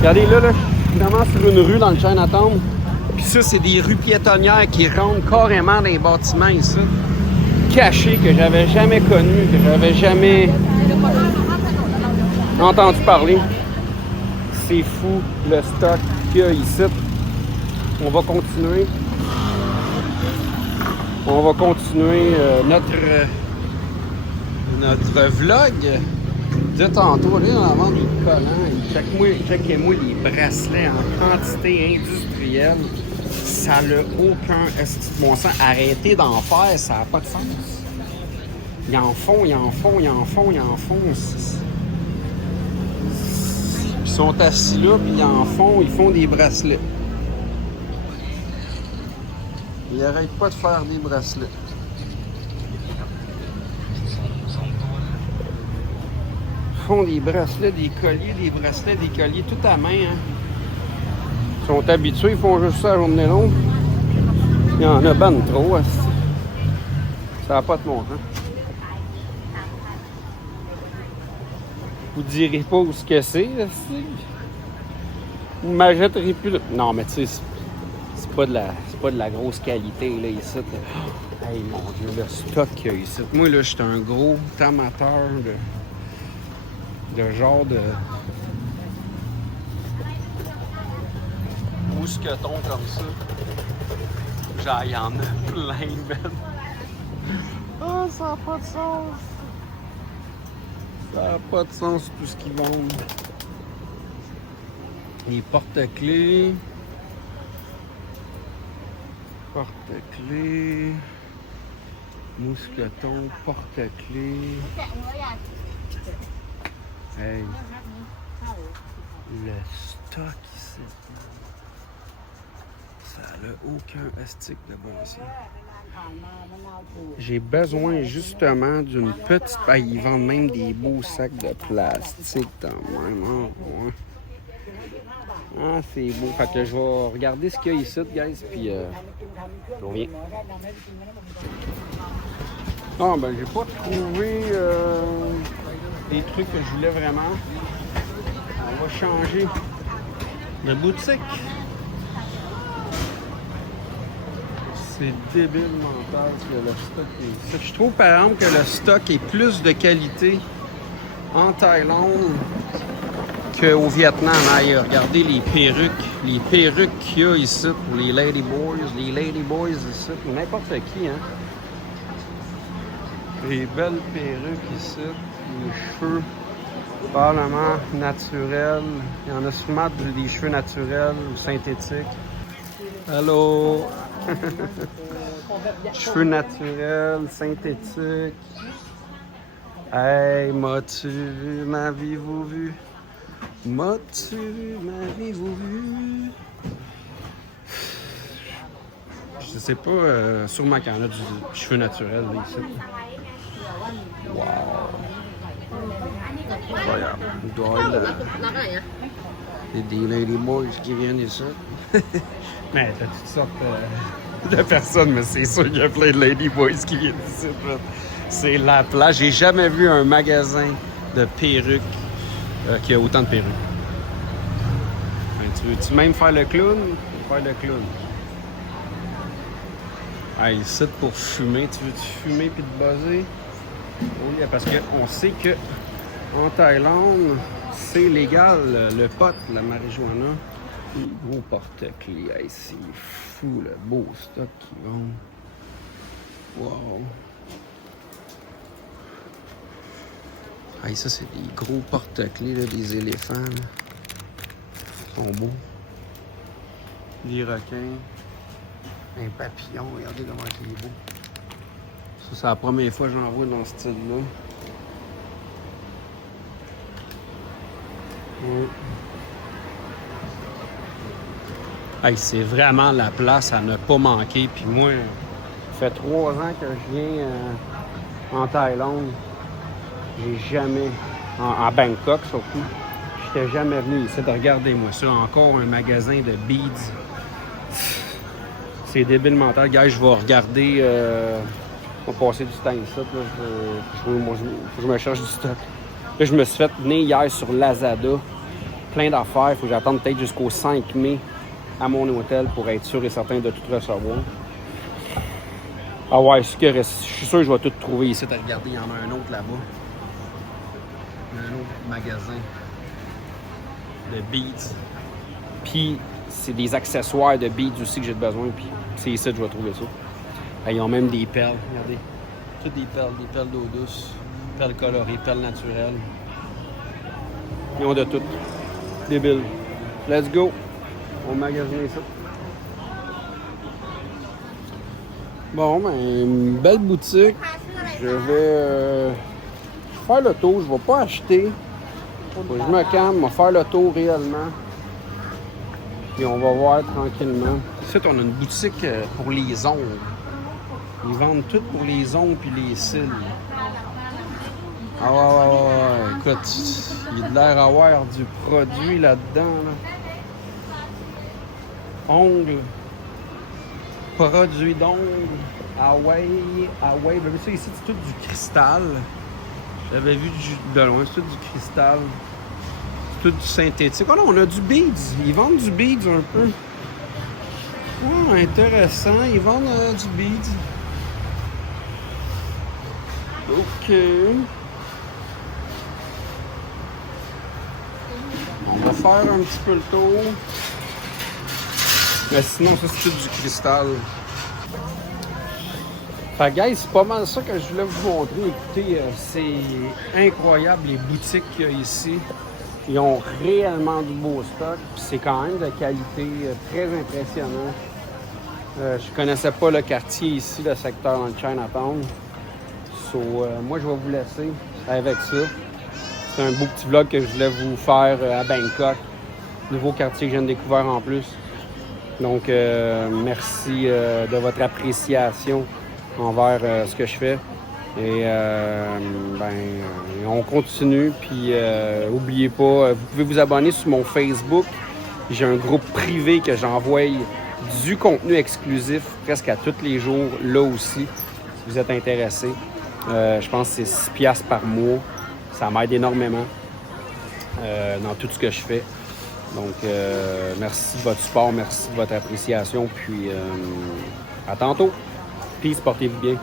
Regardez là, je suis vraiment sur une rue dans le Chinatown. Puis ça, c'est des rues piétonnières qui rentrent carrément dans les bâtiments ici. Cachés que j'avais jamais connus, que j'avais jamais entendu parler. C'est fou le stock qu'il y a ici. On va continuer. On va continuer notre vlog de tantôt. Là, on va vendre des collants. Checkez-moi les bracelets en quantité industrielle. Ça n'a aucun bon sens. Arrêtez d'en faire, ça n'a pas de sens. Ils en font. Ils sont assis là, puis ils font des bracelets. Ils n'arrêtent pas de faire des bracelets. Ils font des bracelets, des colliers, des bracelets, des colliers, tout à main. Hein. Ils sont habitués, ils font juste ça la journée longue. Il y en a ben trop. Hein. Ça n'a pas de bon sens. Vous direz pas où ce que c'est. Vous m'achèterez plus là. Non, mais tu sais, c'est pas de la grosse qualité là ici. Là. Hey mon Dieu, le stock qu'il y a ici. Moi là, je suis un gros amateur de genre de mousqueton comme ça. Genre, il y en a plein, ben. Ah, ça n'a pas de sens. Ça n'a pas de sens tout ce qu'ils vendent. Les porte-clés. Porte-clés. Mousqueton, porte-clés. Hey. Le stock ici. Ça n'a aucun astique de bon sens. J'ai besoin justement d'une petite... Ah, ils vendent même des beaux sacs de plastique dans même. Ouais. Ah, c'est beau. Fait que je vais regarder ce qu'il y a ici, guys, puis je reviens. Non, ben j'ai pas trouvé les trucs que je voulais vraiment. On va changer de boutique. C'est débile mental que le stock est ici. Je trouve par exemple que le stock est plus de qualité en Thaïlande qu'au Vietnam. Hey, regardez les perruques qu'il y a ici pour les ladyboys ici, pour n'importe qui. Hein. Les belles perruques ici, les cheveux probablement naturels. Il y en a sûrement des cheveux naturels ou synthétiques. Allô! Cheveux naturels, synthétiques. Hey, m'as-tu vu, m'avez-vous vu? M'as-tu vu, m'avez-vous vu? Je sais pas, sûrement qu'il y en a du cheveu naturel là, ici. Wow! Incroyable. Il doit y avoir des ladyboys qui viennent ici. Mais t'as toutes sortes de personnes, mais c'est sûr qu'il y a plein de ladyboys qui viennent ici. C'est la place. J'ai jamais vu un magasin de perruques qui a autant de perruques. Ben, tu veux-tu même faire le clown? Faire le clown. Ah, ici pour fumer. Tu veux-tu fumer puis te buzzer? Oui, parce qu'on sait que en Thaïlande, c'est légal le pot, la marijuana. Les gros porte-clés, hey, c'est fou le beau stock qu'ils vendent. Wow! Hey, ça c'est des gros porte-clés là, des éléphants. Là. Ils sont beaux. Des requins. Un papillon, regardez comment il est beau. Ça c'est la première fois que j'en vois dans ce style-là. Ouais. Hey, c'est vraiment la place à ne pas manquer. Puis moi, ça fait 3 ans que je viens en Thaïlande. J'ai jamais, en Bangkok surtout, j'étais jamais venu ici. Regardez-moi ça, encore un magasin de beads. C'est débile mental. Gars, je vais regarder, on va passer du temps ici. Faut que je me cherche du stock. Là, je me suis fait venir hier sur Lazada plein d'affaires. Il faut que j'attende peut-être jusqu'au 5 mai à mon hôtel pour être sûr et certain de tout recevoir. Ah ouais, je suis sûr que je vais tout trouver ici. Regardez, il y en a un autre là-bas. Il y a un autre magasin de beads. Puis, c'est des accessoires de beads aussi que j'ai besoin. Puis, c'est ici que je vais trouver ça. Ah, ils ont même des perles, regardez. Toutes des perles d'eau douce, perles colorées, perles naturelles. Ils ont de tout. Débile. Let's go. On magasine ça. Bon, ben, une belle boutique. Je vais faire le tour. Je vais pas acheter. Faut que je me calme. Je vais faire le tour réellement. Puis on va voir tranquillement. Ici, on a une boutique pour les ongles. Ils vendent tout pour les ongles puis les cils. Ah ouais. Écoute, il y a de l'air à avoir du produit là-dedans. Là. Ongles. Produits d'ongles. Ah ouais. Ben, ça ici, c'est tout du cristal. J'avais vu de loin, c'est tout du cristal. C'est tout du synthétique. Oh non, on a du beads. Ils vendent du beads un peu. Ah, intéressant. Ils vendent du beads. OK. On va faire un petit peu le tour. Mais sinon, ça, c'est tout du cristal. Fait guys, c'est pas mal ça que je voulais vous montrer. Écoutez, c'est incroyable les boutiques qu'il y a ici. Ils ont réellement du beau stock. Puis c'est quand même de qualité très impressionnant. Je connaissais pas le quartier ici, le secteur dans le Chinatown. Moi, je vais vous laisser avec ça. C'est un beau petit vlog que je voulais vous faire à Bangkok. Nouveau quartier que j'ai découvert en plus. Donc, merci de votre appréciation envers ce que je fais. Et on continue. Puis, n'oubliez pas, vous pouvez vous abonner sur mon Facebook. J'ai un groupe privé que j'envoie du contenu exclusif presque à tous les jours, là aussi, si vous êtes intéressé. Je pense que c'est 6$ par mois. Ça m'aide énormément dans tout ce que je fais. Donc, merci de votre support, merci de votre appréciation. Puis, à tantôt. Peace, portez-vous bien.